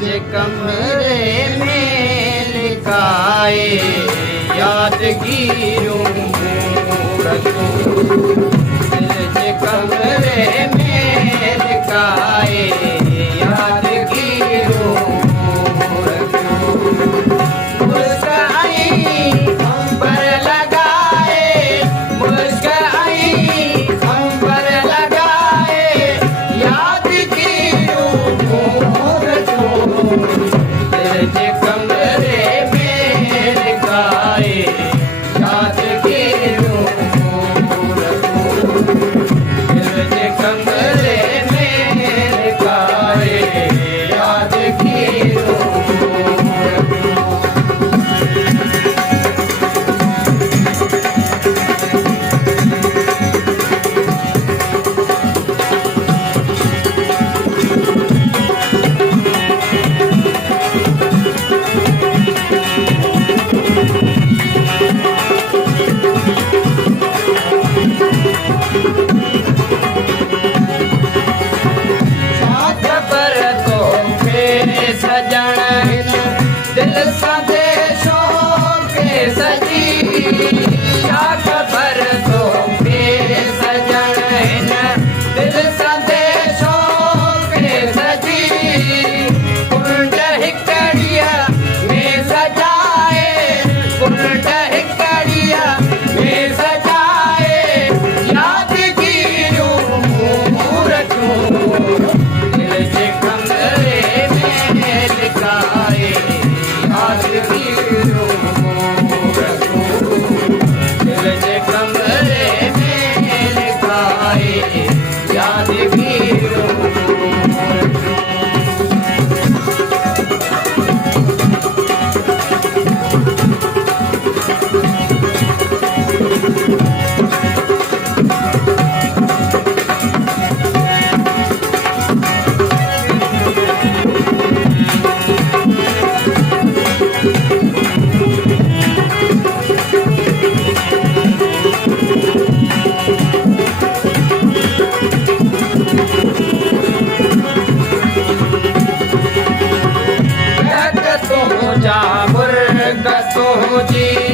जे कमरे में लिखाए यादगीरों दिल जे कमरे में लिखाए यादगीरों मुस्काई हम पर लगाए मुस्काई हम पर लगाए यादगीरों दिल जे कमरे में लिखाए यादगीरों दिल जे कमरे में लिखाए यादगीरों दिल संदेशों के सजी क्या खबर तो के सजन दिल संदेशों के सजी कुंड हिकड़िया में सजाए कुंड हिकड़िया में सजाए यादगीरों मूरतों दिल जे कमरे में लिखाए यादगीरों दिल जे कमरे में लिखाए यादगीरों गतो जी